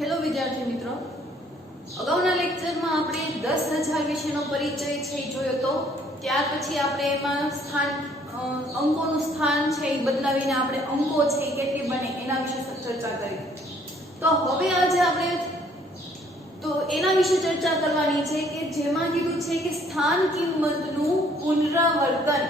Hello વિદ્યાર્થી મિત્રો, અગાઉના લેક્ચરમાં આપણે 10,000 વિશેનો પરિચય છે જોયો તો ત્યાર પછી આપણે એમાં સ્થાન અંકોનું સ્થાન છે એ બદલાવીને આપણે અંકો છે એ કેટલી બને એના વિશે ચર્ચા કરી. તો હવે આજે આપણે તો એના વિશે ચર્ચા કરવાની છે કે જેમાં કીધું છે કે સ્થાન કિંમતનું પુનરાવર્તન.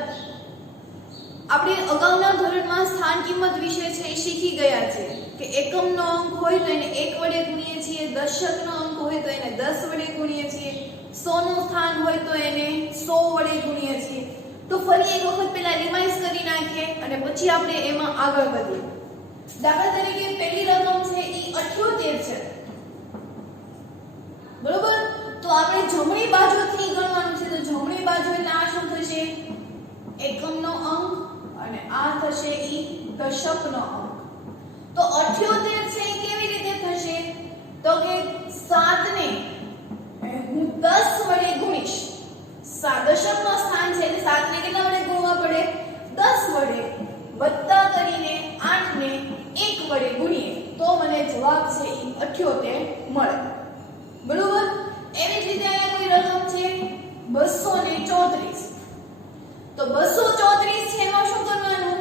આપણે અગાઉના ધોરણમાં સ્થાન કિંમત વિશે છે એ શીખી ગયા છે કે એકમનો અંક હોય તો એને 1 વડે ગુણીએ છીએ, દશકનો અંક હોય તો એને 10 વડે ગુણીએ છીએ, 100 નું સ્થાન હોય તો એને 100 વડે ગુણીએ છીએ. તો ફરી એક વખત પહેલા રિવાઇઝ કરી નાખીએ અને પછી આપણે એમાં આગળ વધીએ. દાખલા તરીકે પહેલી રકમ છે એ 78 છે, બરોબર? તો આપણે જમણી બાજુથી ગણવાનું છે. તો જમણી બાજુ એટલે આ શું થશે? એકમનો અંક અને આ થશે ઈ દશકનો અંક. તો 78 છે એ કેવી રીતે થશે? તો કે 7 ને હું 10 વડે ગુણીશ. દશકનો સ્થાન છે એટલે 7 ને કેટલા વડે ગુણવા પડે? 10 વડે. વત્તા કરીને 8 ને 1 વડે ગુણીએ તો મને જવાબ છે એ 78 મળે, બરોબર? એવી જ રીતે અહીંયા કોઈ રકમ છે 234. તો 234 છે એમાં શું કરવાનું?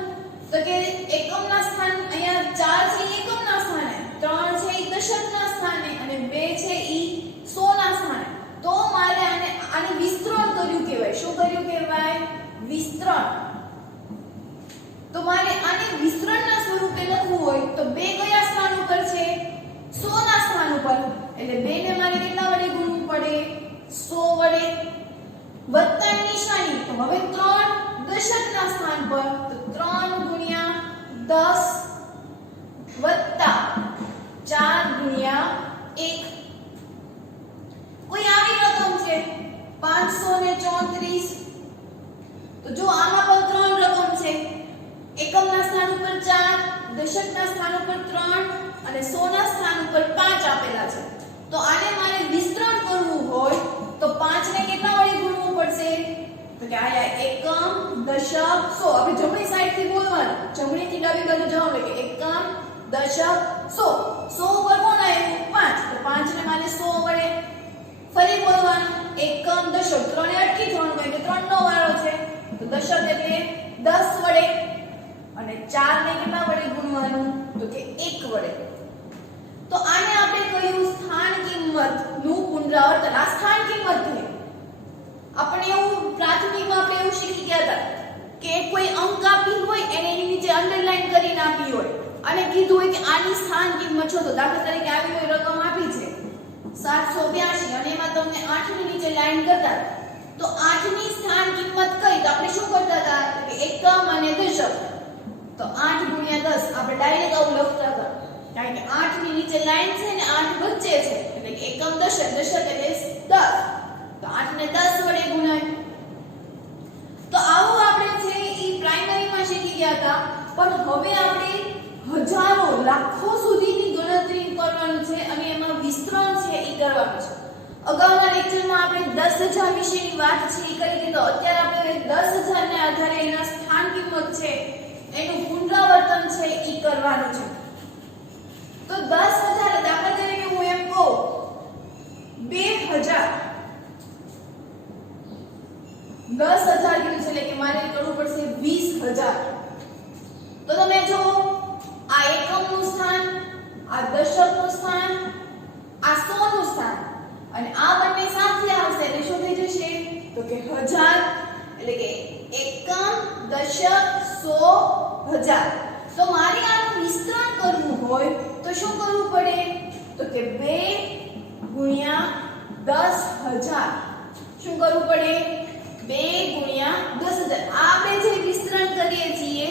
તો કે એકમના સ્થાન અહીંયા 4 છે એકમના સ્થાને, 3 છે ઈ દશકના સ્થાને અને 2 છે ઈ 100 ના સ્થાને. તો મારે આને વિસ્તરણ કર્યું કહેવાય. શું કર્યું કહેવાય? વિસ્તરણ. તો મારે આને વિસ્તરણના સ્વરૂપે લખવું હોય તો 2 કયા સ્થાન ઉપર છે? 100 ના સ્થાન ઉપર. એટલે 2 ને મારે કેટલા વડે ગુણવું પડે? 100 વડે. વત્તા નિશાની, તો હવે 3 દશકના સ્થાન પર, તો 3 ગુણ્યા 10 વત્તા 4 ગુણ્યા 1. કોઈ આવી રકમ છે 534. તો જો આમાં પણ 3 રકમ છે. એકમના સ્થાન ઉપર 4, દશકના સ્થાન ઉપર 3 અને 100 ના સ્થાન ઉપર 5 આપેલા છે. તો આને મારે વિસ્તરણ કરવું હોય તો 5 ને કેટલા વડે ગુણવું પડશે? તો કે આયા એકમ, દશક, 100. આપણે જમણી સાઈડ થી બોલવાનું, જમણી થી ડાબી બાજુ જવાનું કે એકમ, દશક, 100. 100 ઉપર કોણ આવ્યું? 5. તો 5 ને મારે 100 વડે ફરી બોલવાનું, એકમ, દશક. 3 ને અટકી જવાનું એટલે 3 નો વારો છે. તો દશક એટલે 10 વડે અને 4 ને કેટલા વડે ગુણવાનું? તો કે 1 વડે. તો આને આપણે કહ્યું સ્થાન કિંમતનું પુનરાવર્તન. આ સ્થાન કિંમત છે. આપણે એવું પ્રાથમિકમાં આપણે એવું શીખી ગયા હતા કે કોઈ અંક આપી હોય એને એની નીચે અંડરલાઈન કરીને આપી હોય અને કીધું હોય કે આની સ્થાન કિંમત શોધો. દાખલા તરીકે આવી કોઈ રકમ આપી છે 782 અને એમાં તમને 8 ની નીચે લાઈન કરતા, તો 8 ની સ્થાન કિંમત કઈ? તો આપણે શું કરતા હતા કે એકમ અને દશક. તો 8 ગુણ્યા 10 આપણે ડાયરેક્ટ આવું લખતા હતા કારણ કે 8 ની નીચે લાઈન છે ને 8 વચ્ચે છે એટલે કે એકમ, દશક. દશક એટલે 10. તો 8 ને 10 વડે ગુણાય. તો આવું આપણે છે ઈ પ્રાઇમરીમાં શીખી ગયા હતા. પણ હવે આપણે હજારો, લાખો સુધીની ગણતરી કરવાનું છે અને એમાં વિસ્તરણ છે ઈ કરવાનું છે. અગાઉના લેક્ચરમાં આપણે 10,000 વિશેની વાત છે ઈ કરી કે તો અત્યારે આપણે 10,000 ને આધારે એના સ્થાન કિંમત છે એનું પુનરાવર્તન છે ઈ કરવાનું છે. તો 10,000 દાખલા તરીકે હું એમ કહું 2000 10,000 કીધું છે એટલે કે મારે કરવું પડશે 20,000. તો તમે જો આ એકમનું સ્થાન, આ દશકનું સ્થાન, આ 100 નું સ્થાન અને આ બંને સાથે આવશે એટલે શું થઈ જશે? તો કે 1000 એટલે કે એકમ, દશક, 100, 1000. તો મારે આનું વિસ્તરણ કરવું હોય તો શું કરવું પડે? તો કે 2 ગુણ્યા 10,000. શું કરવું પડે? 2 ગુણ્યા 10,000. આપણે જે વિસ્તરણ કરીએ છીએ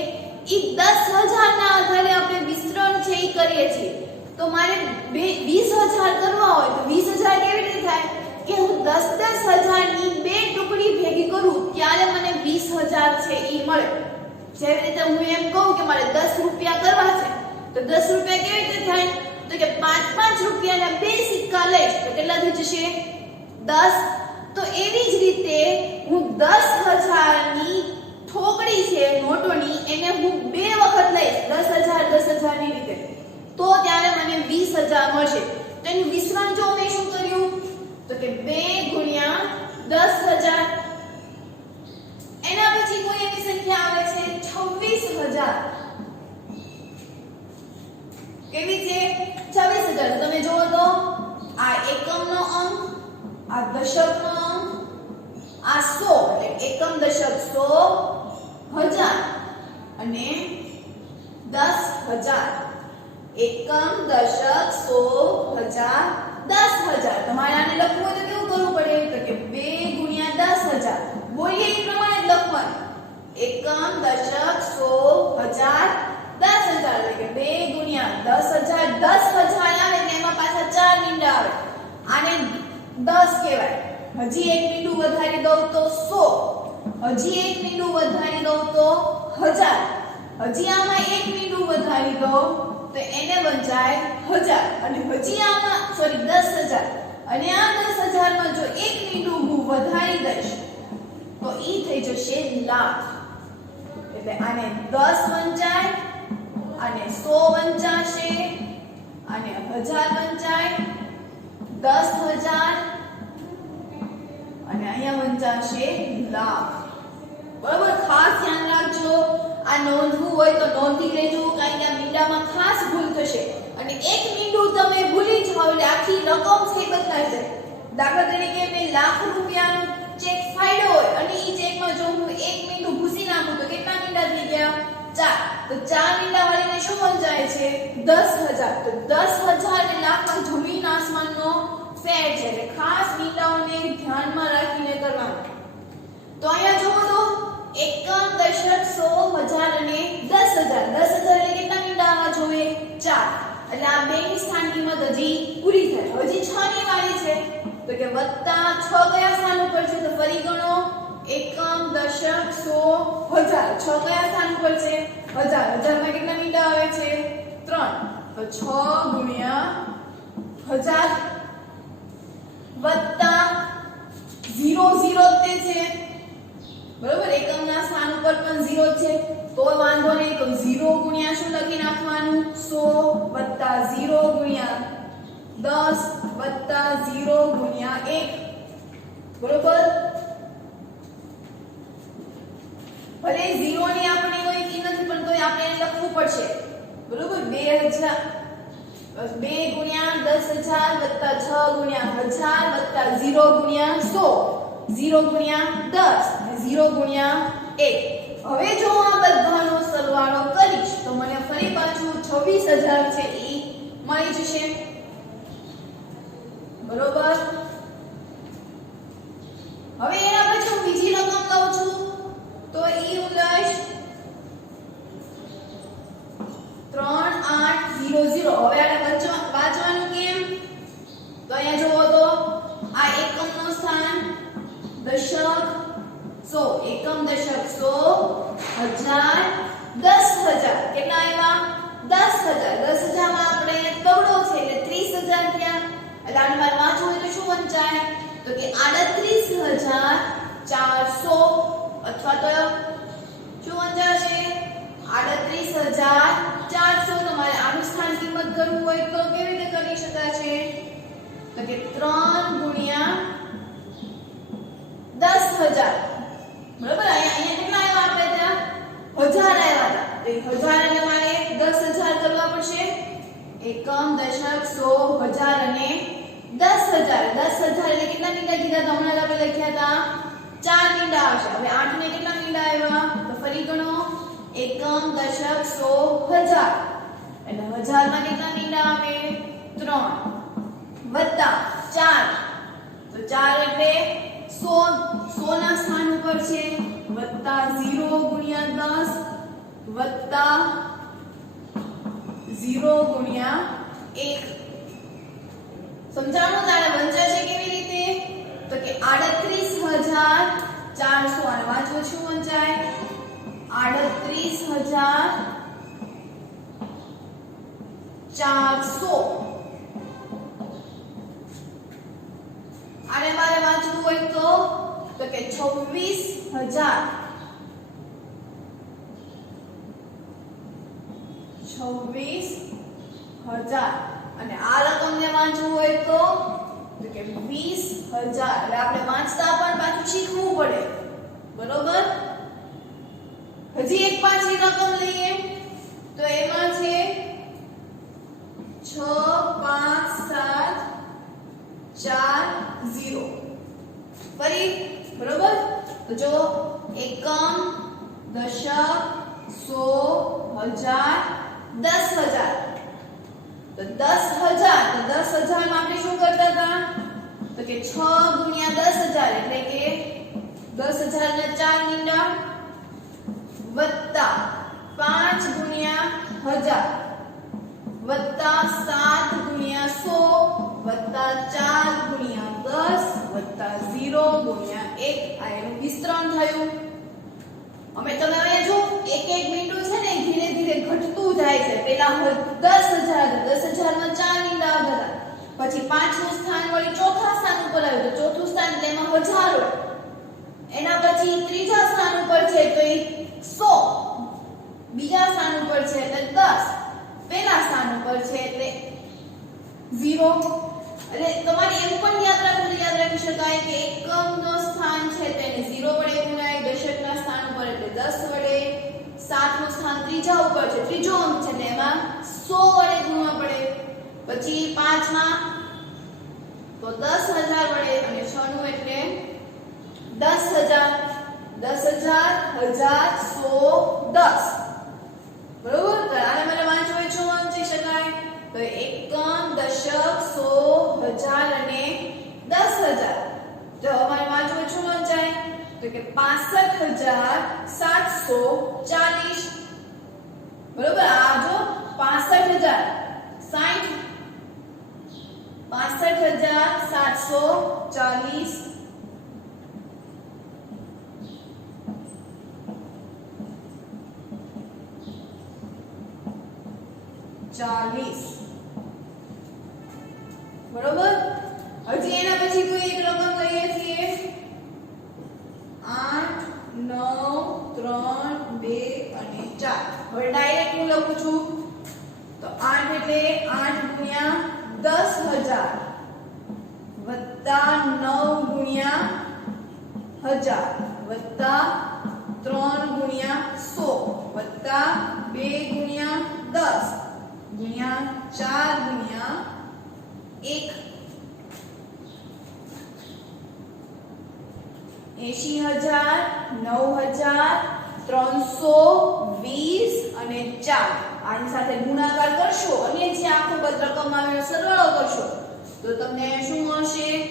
ઈ 10,000 ના આધારે આપણે વિસ્તરણ છે ઈ કરીએ છીએ. તો મારે 20,000 કરવા હોય તો 20,000 કેવી રીતે થાય કે હું 10,000 ની 2 ટુકડી ભેગી કરું ત્યારે મને 20,000 છે ઈ મળે. જેવી રીતે હું એમ કહું કે મારે 10 રૂપિયા કરવા છે તો 10 રૂપિયા કેવી રીતે થાય? તો કે 5 રૂપિયાના 2 સિક્કા લઈશ તો કેટલા થઈ જશે? 10. તો એવી જ રીતે હું 10,000 ની થોકડી છે નોટોની એને હું 2 વખત લઈશ 10,000 10,000 ની રીતે. તો ત્યારે મને 20,000 મળશે. તો એનું વિસ્તરણ જો મેં શું કર્યું તો કે 2 ગુણ્યા 10,000. એના પછી કોઈ એવી સંખ્યા આવે છે 26,000. કેવી છે 26,000. તમે જુઓ તો આ એકમનો અંક, આ દશકનો અંક, આ 100 એટલે એકમ દશક 100,000 અને 10,000. એકમ દશક 100,000 10,000. તમારે આને લખવું હોય તો કેવું કરવું પડે તો કે 2 ગુણ્યા 10,000. બોલીએ એ પ્રમાણે જ લખવાનું. એકમ દશક 100,000 10,000 એટલે કે 2 ગુણ્યા 10,000. 10,000 આવે એટલે એમાં પાછા 4 મીંડા આવે. આને 10 કહેવાય. હજી એક મીંડું વધારી દઉં તો 100. હજી એક મીંડું વધારી દઉં તો 1000. હજી આમાં એક મીંડું વધારી દઉં તો એને વંચાય 1000. અને હજી આમાં 10,000 અને આ 10,000 માં જો એક મીંડું હું વધારી દઈશ તો ઈ થઈ જશે લાખ. એટલે આને 10 વંચાય, આને 100 વંચાશે, આને 1000 વંચાય, 10,000 અને અહીંયા વંચાશે લાખ. બરાબર, ખાસ ધ્યાન રાખજો. આ નોંધવું હોય તો નોંધી લેજો, કારણ કે આ મીંડામાં ખાસ ભૂલ થશે. અને એક મીંડું તમે ભૂલી જાવ એટલે આખી રકમ છે બદલાઈ જાય. દાખલા તરીકે મેં લાખ રૂપિયાનો ચેક ફાડ્યો હોય અને ઈ ચેકમાં જો હું એક મીંડું ભૂસી નાખું તો કેટલા મીંડા થઈ ગયા 4. તો 4 મીંડા વાળીને શું વંચાય છે 10,000. તો 10,000 અને લાખમાં જમીન આસમાનનો ફેર છે. એટલે ખાસ મીંડાઓને ધ્યાનમાં રાખીને કરવાનું. તો અહીંયા જુઓ તો એકમ દશક 100,000 અને 10,000. 10,000 એટલે કેટલા મીંડા આવવા જોઈએ 4. એટલે આ બેની સ્થાન કિંમત હજી પૂરી થાય. હજી 6 ની વાળી છે તો કે વત્તા 6 કયા સ્થાન ઉપર છે તો ફરી ગણો. એકમ દશક 100,000. 6 કયા સ્થાન ઉપર છે 1000. 1000 માં કેટલા મીંડા આવે છે 3. તો 6 ગુણ્યા 1000 વત્તા 0 તે છે. બરોબર, એકમના સ્થાન ઉપર પણ 0 છે તો વાંધો નહીં. તો 0 ગુણ્યા શું લખી નાખવાનું 100 વત્તા 0 ગુણ્યા 10 વત્તા 0 ગુણ્યા 1. બરોબર, ભલે 0 ની આપણે કોઈ કિંમત નથી પણ તોય આપણે એને લખવું પડશે. બરોબર, 2000 2 ગુણ્યા 10,000 વત્તા 6 ગુણ્યા 1000 વત્તા 0 ગુણ્યા 100, 0 ગુણ્યા 10 અને 0 ગુણ્યા 1. હવે જો આ બધાનો સરવાળો કરીશ તો મને ફરી પાછું 26,000 છે ઈ મળી જશે. બરોબર, હવે એના પછી હું બીજી રકમ લઉં છું તો ઈ હું લઈશ 3800. હવે આને વાંચવાનું કેમ તો અહીંયા જુઓ તો આ એકમનું સ્થાન દશક 100. એકમ દશક 100,000 10,000. કેટલા આવ્યા 10,000. 10,000 માં આપણે તગડો છે એટલે 30,000 થયા. એટલે આને મારે વાંચવું એટલે શું વંચાય તો કે 38,400 અથવા તો શું વંચાશે 38,400. તમારે આનું સ્થાન કિંમત કરવું હોય તો કેવી રીતે કરી શકાશે તો કે 3 ગુણ્યા 10,000. બરાબર, અહીંયા કેટલા આવ્યા આપણે ત્યાં 1000 આવ્યા હતા. તો 1000 અને મારે 10,000 કરવા પડશે. એકમ દશક 100,000 અને 10,000. 10,000 એટલે કેટલા મીંડા કીધા તો હમણાં આપણે લખ્યા હતા 4 મીંડા આવશે. હવે 8 ને કેટલા મીંડા આવ્યા તો ફરી ગણો. એકમ દશક 100,000 એટલે 1000 માં કેટલા મીંડા આવે 3 વત્તા 4. તો 4 એટલે 100 ના સ્થાન ઉપર છે વત્તા 0 ગુણ્યા 10 વત્તા 0 ગુણ્યા 1. સમજાણું? તારે વંચાશે કેવી રીતે તો કે 38,400. અને વાંચવું શું વંચાય 38,400. આને મારે વાંચવું હોય તો કે 26,000. 26,000 1000 અને આ રકમને વાંચવું હોય તો કે 20000 એટલે આપણે વાંચતા પણ પાછું શીખવું પડે બરોબર હજી એક પાછી રકમ લઈએ તો એમાં છે 6574 ફરી બરોબર તો જો એકમ દશક સો હજાર 10000 તો 10000 તો 10000 માં આપણે શું કરતા હતા તો કે 6 ગુણ્યા 10000 એટલે કે 10000 ના 4 મીંડા વત્તા 5 ગુણ્યા 1000 વત્તા 7 ગુણ્યા 100 વત્તા 4 ગુણ્યા 10 વત્તા 0 ગુણ્યા 1 આ એનું વિસ્તરણ થયું અમે તમે અહીંયા જો એક એક મીંડું છે ને ધીરે ધીરે ઘટતું જાય છે પહેલા 10000 માં 4 મીંડા હતા પછી પાંચમું સ્થાન વળી ચોથા સ્થાન ઉપર આવ્યું તો ચોથું સ્થાન એટલે એમાં હજારો એના પછી ત્રીજા સ્થાન ઉપર છે તો એ 100 બીજા સ્થાન ઉપર છે એટલે 10 પહેલા સ્થાન ઉપર છે એટલે 0 એટલે તમારે એમ પણ યાદ રાખી શકાય કે એકમનો સ્થાન છે તેને 0 વડે ગુણાય દશકના સ્થાન ઉપર એટલે 10 વડે સાતમું સ્થાન ત્રીજા ઉપર છે ત્રીજો અંક છે એટલે એમાં 100 વડે ગુણવા પડે પછી પાંચમાં તો 10000 વડે અને છનું એટલે 10000 10000 1000 100 10 બરોબર તો આને મને વાંચવું હોય શું વાંચી શકાય તો એકમ દશક સો હજાર અને 10000 જો અમારે વાંચવું હોય શું વંચાય તો કે 65740 બરોબર આ જો 65000 60 65740 40 બરોબર હજી એના પછી કોઈ એક રકમ લઈએ છીએ 8 9 3 2 અને 4 હવે ડાયરેક્ટ હું લખું છું તો 8 એટલે 8 ગુણ્યા 10000 વત્તા 9 ગુણ્યા 1000 વત્તા 3 ગુણ્યા 100 વત્તા 2 ગુણ્યા 10 गुणिया 4 गुणिया 1 80000 9000 320 અને 4 આની સાથે ગુણાકાર કરશો અને જે આખો બધ રકમ આવે સરવાળો કરશો તો તમને શું મળશે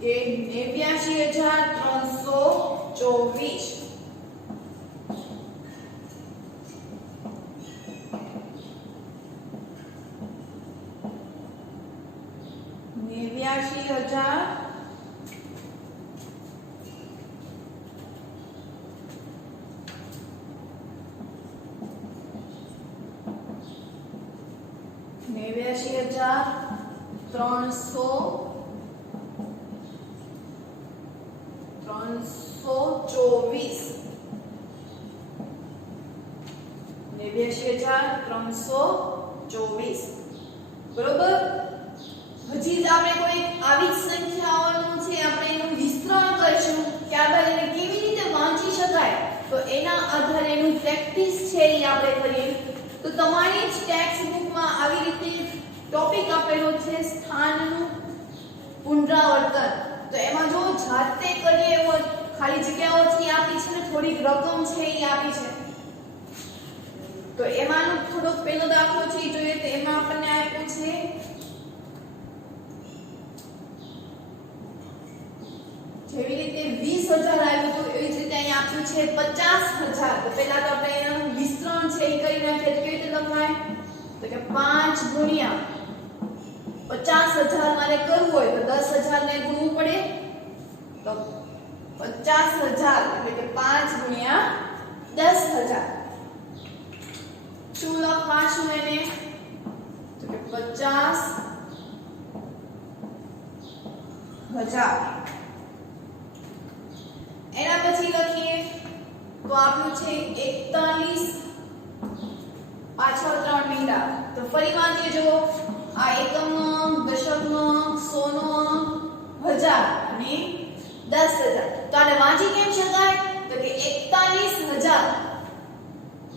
કે 82324 82000 324 બરોબર હજી આપણે કોઈ આવી સંખ્યાઓનું છે આપણે એનું વિસ્તરણ કરીશું કે આધારે એને કેવી રીતે વાંચી શકાય તો એના આધારે એનું પ્રેક્ટિસ છે એ આપણે કરીએ તો તમારી જ ટેક્સ્ટ બુકમાં આવી રીતે ટોપિક આપેલો છે સ્થાનનું પુનરાવર્તન તો એમાં જો જાતે કરીએ એવો ખાલી જગ્યાઓ છે આપી છે ને થોડીક રકમ છે એ આપી છે તો એમાંનો થોડો પહેલો દાખલો છે એ જોઈએ તો એમાં આપણને આપ્યું છે જેવી રીતે 20000 આવ્યું તો એવી જ રીતે અહીંયા આપ્યું છે 50000 તો પહેલા તો આપણે એનું વિસ્તરણ છે એ કરી નાખીએ તો કેવી રીતે લખાય તો કે 5 ગુણ્યા 50000 મારે કરવું હોય તો 10000 ને ગુણવું પડે તો 50000 એટલે કે 5 ગુણ્યા 10000 શું લખવાશું એને તો કે 50000 એના પછી લખીએ તો આપણું છે 41 પાછળ 3 મીંડા. તો ફરી વાંચીએ જો આ એકમનો, દશકનો, સોનો, હજાર અને 10,000. તો આને વાંચી કેમ શકાય? તો કે 41,000.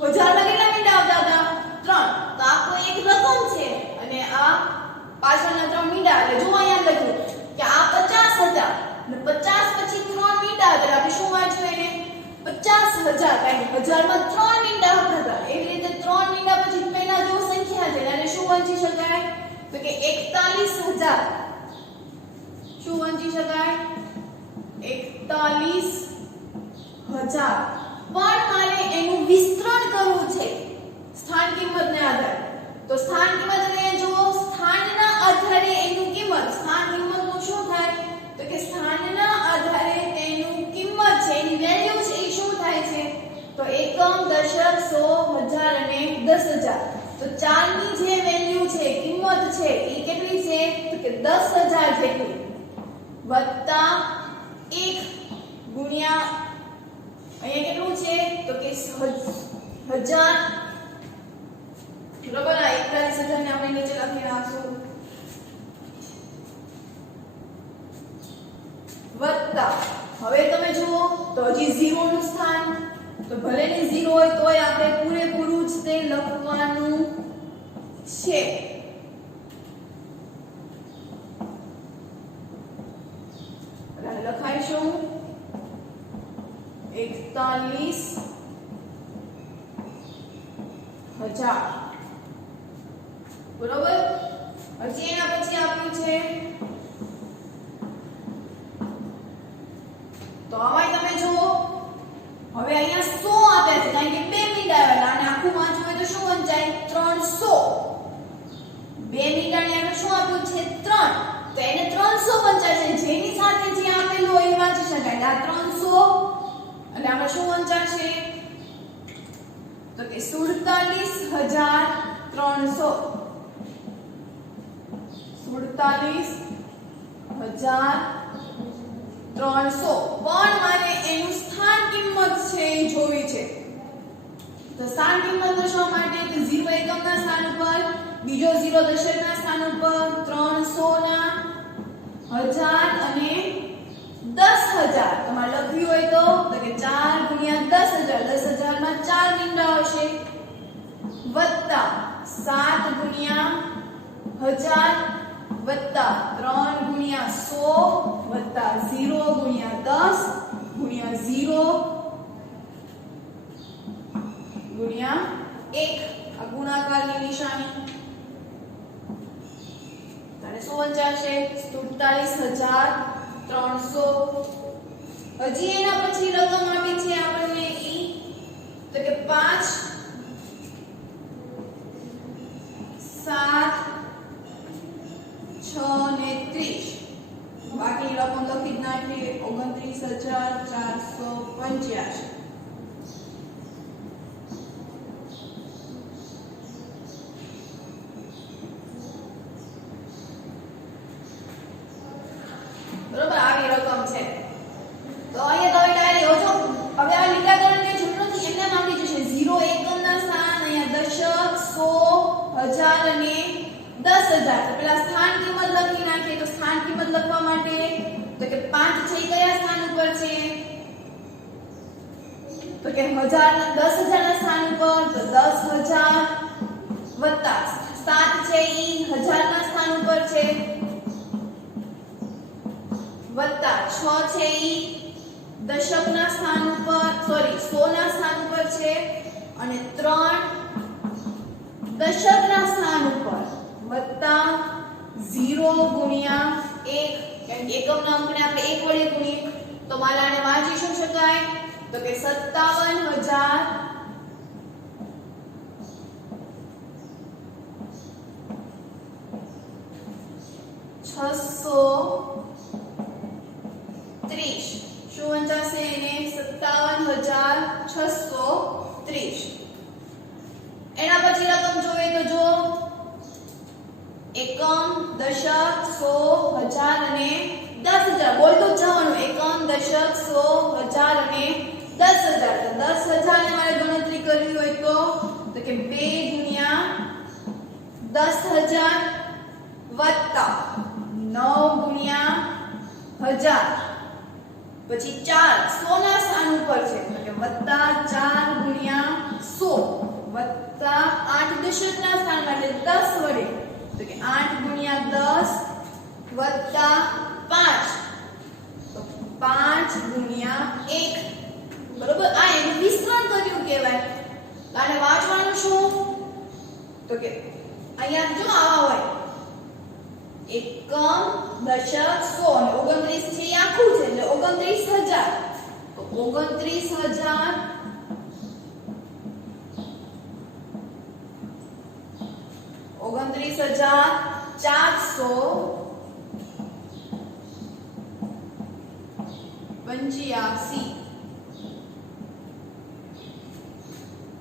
હજારમાં કેટલા મીંડા આવતા હતા? 3. તો આ કોઈ એક રકમ છે અને આ પાછળના 3 મીંડા. એટલે જો અહીંયા લખ્યું કે આ 50,000 અને 50 પછી 3 મીંડા. એટલે આપણે શું વાંચ્યું એને? 50,000. કારણ કે હજારમાં 3 મીંડા હતા. એવી રીતે 3 મીંડા પછી પહેલા જો સંખ્યા છે એને શું વાંચી શકાય? તો કે 41,000. શું વાંચી શકાય? 41,000. પણ મારે એનું વિસ્તરણ કરવું છે સ્થાન કિંમતને આધારે. તો સ્થાન કિંમત એટલે જુઓ સ્થાનના આધારે એનું કિંમત. સ્થાન કિંમતનું શું થાય? તો કે સ્થાનના આધારે તેનું કિંમત છે, એની વેલ્યુ છે એ શું થાય છે? તો એકમ, દશક, સો, હજાર અને 10,000. તો 4 ની જે વેલ્યુ છે, કિંમત છે એ કેટલી છે? તો કે 10,000 જેટલી વત્તા 1 ગુણ્યા અહીંયા કેટલું છે? તો કે 1000. બરાબર. આ 41,000 ને આપણે નીચે લખી નાખશું વત્તા. હવે તમે જુઓ તો હજી 0 નું સ્થાન. તો ભલે ને 0 હોય તોય આપણે પૂરેપૂરું જ તે લખવાનું છે. લખાઈશું 41,000. બરોબર. હજી એના પછી આપ્યું છે તો આમાં તમે જુઓ હવે અહીંયા 100 આપે છે કારણ કે 2 મીંડા આવેલા અને આખું વાંચવું હોય તો શું વંચાય? 300. 2 મીંડાને આપણે શું આપ્યું છે? 3. તો એને 300 વંચાશે. જેની સાથે જે આપેલું હોય એ વાંચી શકાય. આ 300 અને આપણે શું વંચાશે? તો કે 47,300. 47,300. પણ મારે એનું સ્થાન કિંમત છે એ જોવી છે. તો સ્થાન કિંમત શા માટે? કે 0 એકમના સ્થાન ઉપર, બીજો 0 દશકના સ્થાન ઉપર, 300 ના, 1000 અને 10,000. તમારે લખ્યું હોય તો કે 4 ગુણ્યા 10,000. 10,000 માં 4 મીંડા હશે વત્તા 7 ગુણ્યા 1000 વત્તા 3 ગુણ્યા 100 વત્તા 0 ગુણ્યા 10 ગુણ્યા 0 ગુણ્યા 1. આ ગુણાકારની નિશાની. અને શું વંચાશે? 47,300. હજી એના પછી રકમ આપી છે આપણને ઈ તો કે 5 7 6 ને 30. બાકી રકમ લખી જ નાખીએ 29,485. બરોબર. આવી રકમ છે. તો અહીંયા તમે ડાયરી હોજો. હવે આ લીટાકરણ કે છૂટ નથી એમને આપી જશે 0 એકમના સ્થાન, અહીંયા દશક, 100, 1000 અને 10,000. તો પેલા સ્થાન કિંમત લખી નાખીએ. તો સ્થાન કિંમત લખવા માટે તો કે 5 છે કયા સ્થાન ઉપર છે? તો કે 1000 ના સ્થાન ઉપર. તો 10,000 વત્તા 7 છે ઈ 1000 ના સ્થાન ઉપર છે વત્તા 6 છે ઈ દશકના સ્થાન ઉપર, સોરી 100 ના સ્થાન ઉપર છે અને 3 દશકના સ્થાન ઉપર વત્તા 0 ગુણ્યા 1. કેમ કે એકમના અંકને આપણે 1 વડે ગુણીએ તો મારે આને વાંચી શું શકાય? તો કે 57,630. શું વંચાશે એને? 57,630. એના પછી રકમ જોઈએ તો જો એકમ, દશક, 100, 1000 અને 10,000. બોલતું જ જવાનું. એકમ, દશક, 100, 1000 અને 10,000. તો 10,000 ને મારે ગણતરી કરવી હોય તો તો કે 2 ગુણ્યા 10,000 વત્તા 9 ગુણ્યા 1000 પછી 4 100 ના સ્થાન ઉપર છે એટલે કે વત્તા 4 ગુણ્યા 100 વત્તા 8 દશકના સ્થાન માટે 10 વડે તો કે 8 ગુણ્યા 10 વત્તા 5 તો 5 ગુણ્યા 1 બરોબર આ એનું વિસ્તરણ કર્યું કહેવાય આને વાંચવાનું શું તો કે અહીંયા જો આવા હોય એકમ દશક 100 અને 29 છે એ આખું છે એટલે 29000 તો 29000 485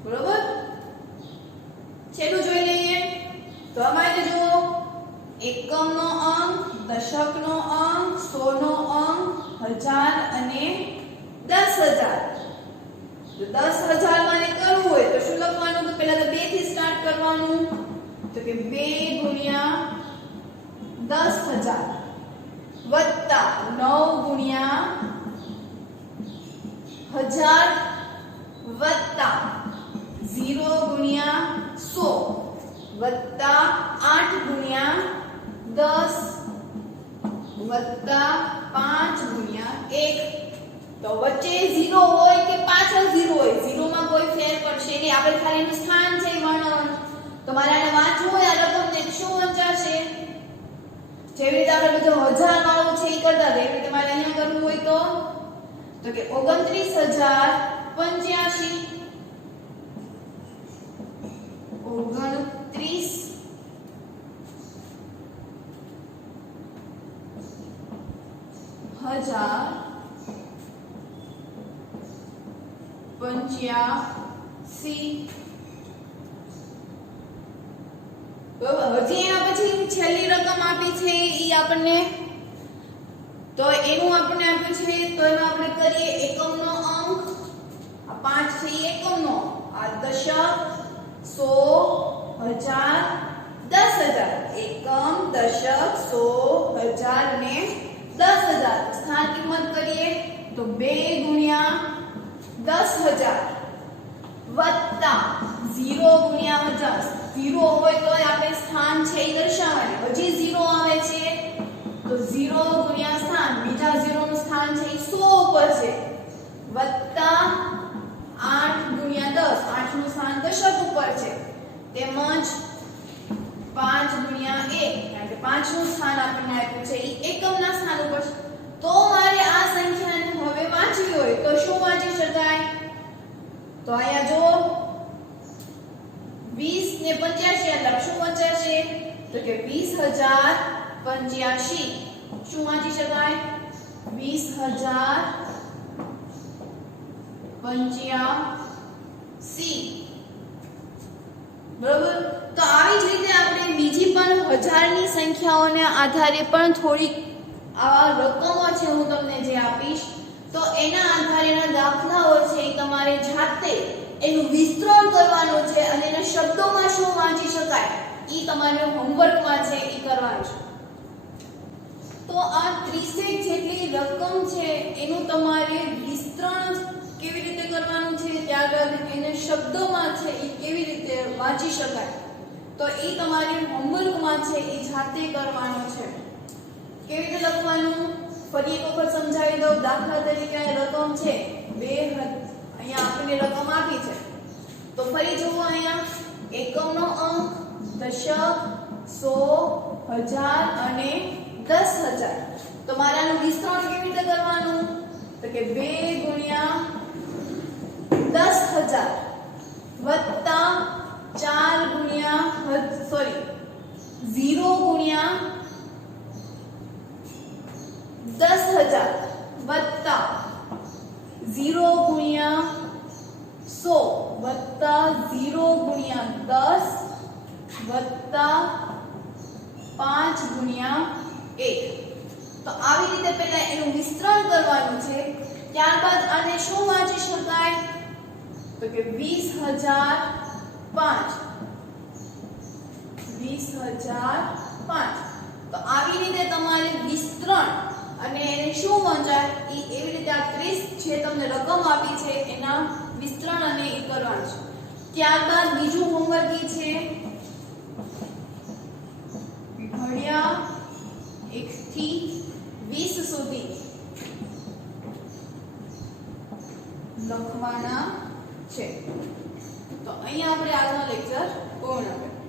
બરોબર છેલ્લું જોઈ લઈએ તો અમારે જો એકમનો અંક દશકનો અંક 100 નો અંક 1000 અને 10000 તો 10000 માને કરવું હોય તો શું લખવાનું તો પહેલા તો 2 થી સ્ટાર્ટ કરવાનું તો કે 2 ગુણ્યા 10000 વત્તા 9 ગુણ્યા 1000 વત્તા 0 ગુણ્યા 100 વત્તા 8 ગુણ્યા 10 વત્તા 5 ગુણ્યા 1 તો વચ્ચે 0 હોય કે પાછળ 0 હોય 0 માં કોઈ ફેર પડશે નહીં આપણે ખાલી એનું સ્થાન છે વર્ણન તમારે આને વાંચવું હોય આ રકમને શું વંચાશે જેવી રીતે આપણે બધું 1000 વાળું છે એ કરતા એવી રીતે તમારે અહીંયા કરવું હોય તો કે 29085 બરાબર હજી એના પછી છેલ્લી રકમ આપી છે ઈ આપણને તો એનું આપણને આપ્યું છે તો એમાં આપણે કરીએ એકમનો અંક આ 5 છે ઈ એકમનો આ દશક 100 1000 10000 એકમ દશક 100 1000 ને 10000 સ્થાન કિંમત કરીએ તો 2 ગુણ્યા 10000 વત્તા 0 ગુણ્યા 50 0 હોય તો આપણે સ્થાન છે એ દર્શાવવાનું હજી 0 આવે છે તો 0 ગુણ્યા સ્થાન બીજા 0 નું સ્થાન છે એ 100 ઉપર છે વત્તા 8 ગુણ્યા 10 8 નું સ્થાન દશક ઉપર છે તેમજ 5 ગુણ્યા 1 કારણ કે 5 નું સ્થાન આપણને આપ્યું છે એ એકમના સ્થાન ઉપર છે તો મારે આ સંખ્યાને હવે વાંચવી હોય તો શું વાંચી શકાય તો અહીંયા જો 20 ને 85 એટલે શું વંચાશે તો કે 20085 શું વાંચી શકાય 20085 બરોબર તો આવી જ રીતે આપણે બીજી પણ હજારની સંખ્યાઓને આધારે પણ થોડીક આવા રકમો છે હું તમને જે આપીશ તો એના આધારેના દાખલાઓ છે એ તમારે જાતે એનું વિસ્તરણ કરવાનું છે અને એના શબ્દોમાં શું વાંચી શકાય ઈ તમારે હોમવર્કમાં છે ઈ કરવાનું છે તો આ 30 જેટલી રકમ છે એનું તમારે વિસ્તરણ કેવી રીતે કરવાનું છે ત્યારબાદ એને શબ્દોમાં છે ઈ કેવી રીતે વાંચી શકાય તો ઈ તમારે હોમવર્કમાં છે ઈ જાતે કરવાનું છે કેવી રીતે લખવાનું ફરી એક વખત સમજાવી દઉં દાખલા તરીકે આ રકમ છે 2 અહીંયા આપણને રકમ આપી છે તો ફરી જુઓ અહીંયા એકમનો અંક દશક 100 1000 અને 10000 તો મારાનું વિસ્તરણ કેવી રીતે કરવાનું તો કે 2 ગુણ્યા 10000 વત્તા 4 ગુણ્યા 0 ગુણ્યા 10000 વત્તા 0 ગુણ્યા 100 વત્તા 0 ગુણ્યા 10 વત્તા 5 ગુણ્યા 1 તો આવી રીતે પહેલા એનું વિસ્તરણ કરવાનું છે ત્યારબાદ આને શું વાંચી શકાય તો કે 20085 5 20,005 તો આવી રીતે તમારે વિસ્તરણ અને એને શું વંચાય એવી રીતે આ 30 જે તમને રકમ આપી છે એના વિસ્તરણ અને એ કરવાનું છે. ત્યારબાદ બીજું હોમવર્ક એ છે ઘડિયા 1 થી 20 સુધી લખવાના છે. તો અહીંયા આપણે આજનો લેક્ચર પૂર્ણ કરીએ.